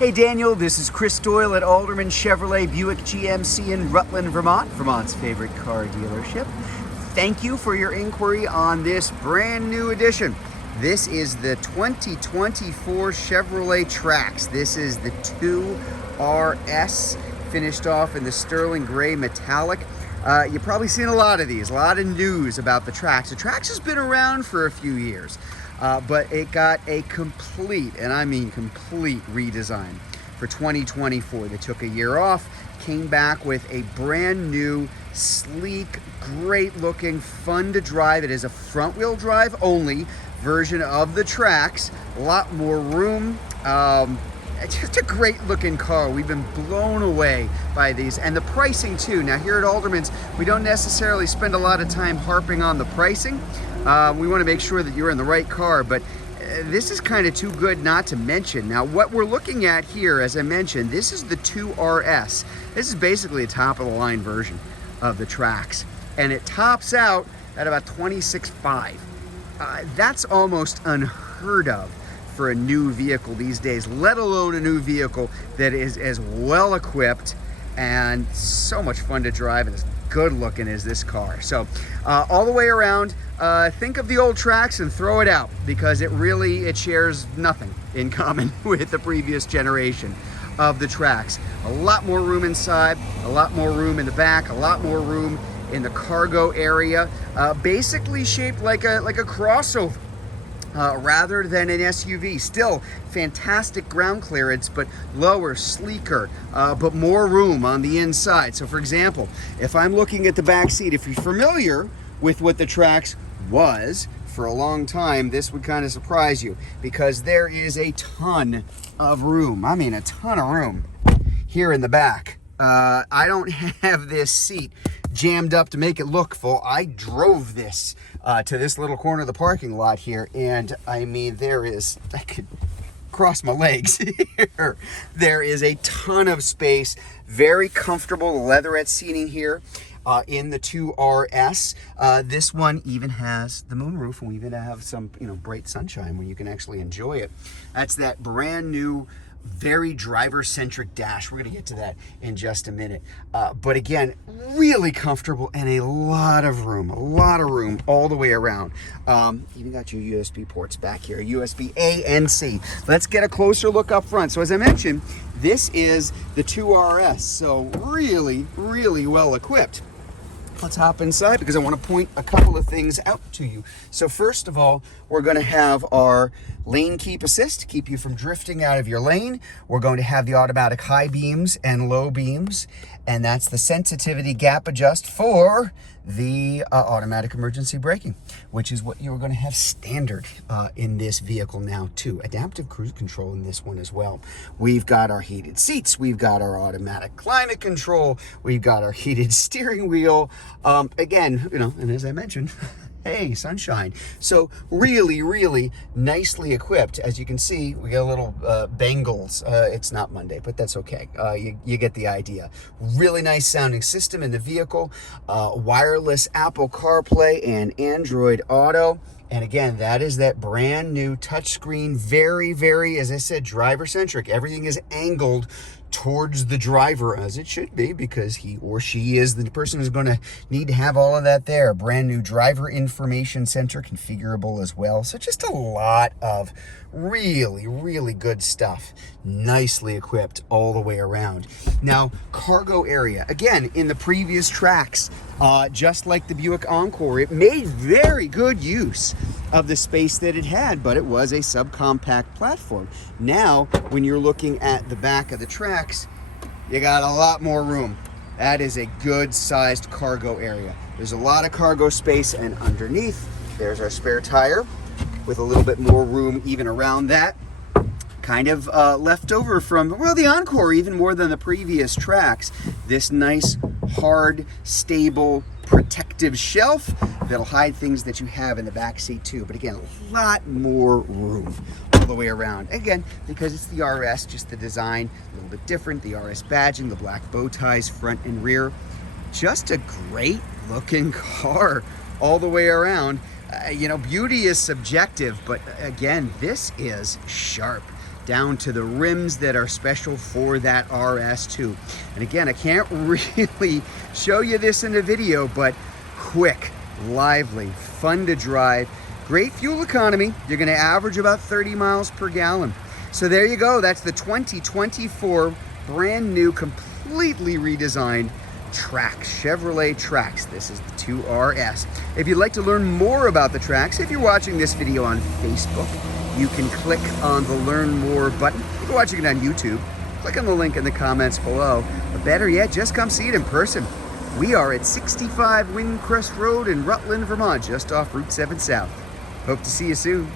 Hey Daniel, this is Chris Doyle at Alderman Chevrolet Buick GMC in Rutland, Vermont, Vermont's favorite car dealership. Thank you for your inquiry on this brand new edition. This is the 2024 Chevrolet Trax. This is the 2RS, finished off in the sterling gray metallic. You've probably seen a lot of these, a lot of news about the Trax. The Trax has been around for a few years. But it got a complete, and I mean complete, redesign for 2024. They took a year off, came back with a brand new, sleek, great looking, fun to drive. It is a front wheel drive only version of the Trax. A lot more room. It's just a great looking car. We've been blown away by these, and the pricing too. Now here at Alderman's, we don't necessarily spend a lot of time harping on the pricing. We want to make sure that you're in the right car, but this is kind of too good not to mention. Now what we're looking at here, as I mentioned, this is the 2RS. This is basically a top of the line version of the Trax, and it tops out at about $26,500. That's almost unheard of for a new vehicle these days, let alone a new vehicle that is as well equipped and so much fun to drive and as good looking as this car. So all the way around, think of the old Trax and throw it out, because it shares nothing in common with the previous generation of the Trax. A lot more room inside, a lot more room in the back, a lot more room in the cargo area, basically shaped like a crossover. Rather than an SUV. Still fantastic ground clearance, but lower, sleeker, but more room on the inside. So for example, if I'm looking at the back seat, if you're familiar with what the Trax was for a long time, this would kind of surprise you, because there is a ton of room. I mean, a ton of room here in the back. I don't have this seat jammed up to make it look full. I drove this to this little corner of the parking lot here, and I mean, I could cross my legs here. There is a ton of space, very comfortable leatherette seating here in the 2RS. This one even has the moonroof, and we even have some bright sunshine where you can actually enjoy it. That's that brand new, very driver-centric dash. We're going to get to that in just a minute. But again, really comfortable and a lot of room all the way around. Even got your USB ports back here, USB A and C. Let's get a closer look up front. So as I mentioned, this is the 2RS, so really, really well equipped. Let's hop inside, because I want to point a couple of things out to you. So first of all, we're going to have our lane keep assist to keep you from drifting out of your lane. We're going to have the automatic high beams and low beams, and that's the sensitivity gap adjust for the automatic emergency braking, which is what you're going to have standard in this vehicle now too. Adaptive cruise control in this one as well. We've got our heated seats, we've got our automatic climate control, we've got our heated steering wheel. Again, and as I mentioned, hey, sunshine. So really, really nicely equipped. As you can see, we got a little bangles. It's not Monday, but that's okay. You get the idea. Really nice sounding system in the vehicle. Wireless Apple CarPlay and Android Auto. And again, that is that brand new touchscreen, very, very, as I said, driver-centric. Everything is angled towards the driver, as it should be, because he or she is the person who's going to need to have all of that there. Brand new driver information center, configurable as well. So just a lot of really, really good stuff. Nicely equipped all the way around. Now, cargo area. Again, in the previous Trax, just like the Buick Encore, it made very good use of the space that it had, but it was a subcompact platform. Now, when you're looking at the back of the Trax, you got a lot more room. That is a good sized cargo area. There's a lot of cargo space, and underneath, there's our spare tire with a little bit more room even around that. Kind of left over from, well, the Encore, even more than the previous Trax. This nice, hard, stable, protective shelf that'll hide things that you have in the back seat too. But again, a lot more room all the way around. Again, because it's the RS, just the design a little bit different. The RS badging, the black bow ties front and rear. Just a great looking car all the way around. Beauty is subjective, but again, this is sharp. down to the rims that are special for that RS2. And again, I can't really show you this in the video, but quick, lively, fun to drive, great fuel economy. You're going to average about 30 miles per gallon. So there you go. That's the 2024 brand new, completely redesigned Trax, Chevrolet Trax. This is the 2RS. If you'd like to learn more about the Trax, if you're watching this video on Facebook, you can click on the Learn More button. If you're watching it on YouTube, click on the link in the comments below. But better yet, just come see it in person. We are at 65 Windcrest Road in Rutland, Vermont, just off Route 7 South. Hope to see you soon.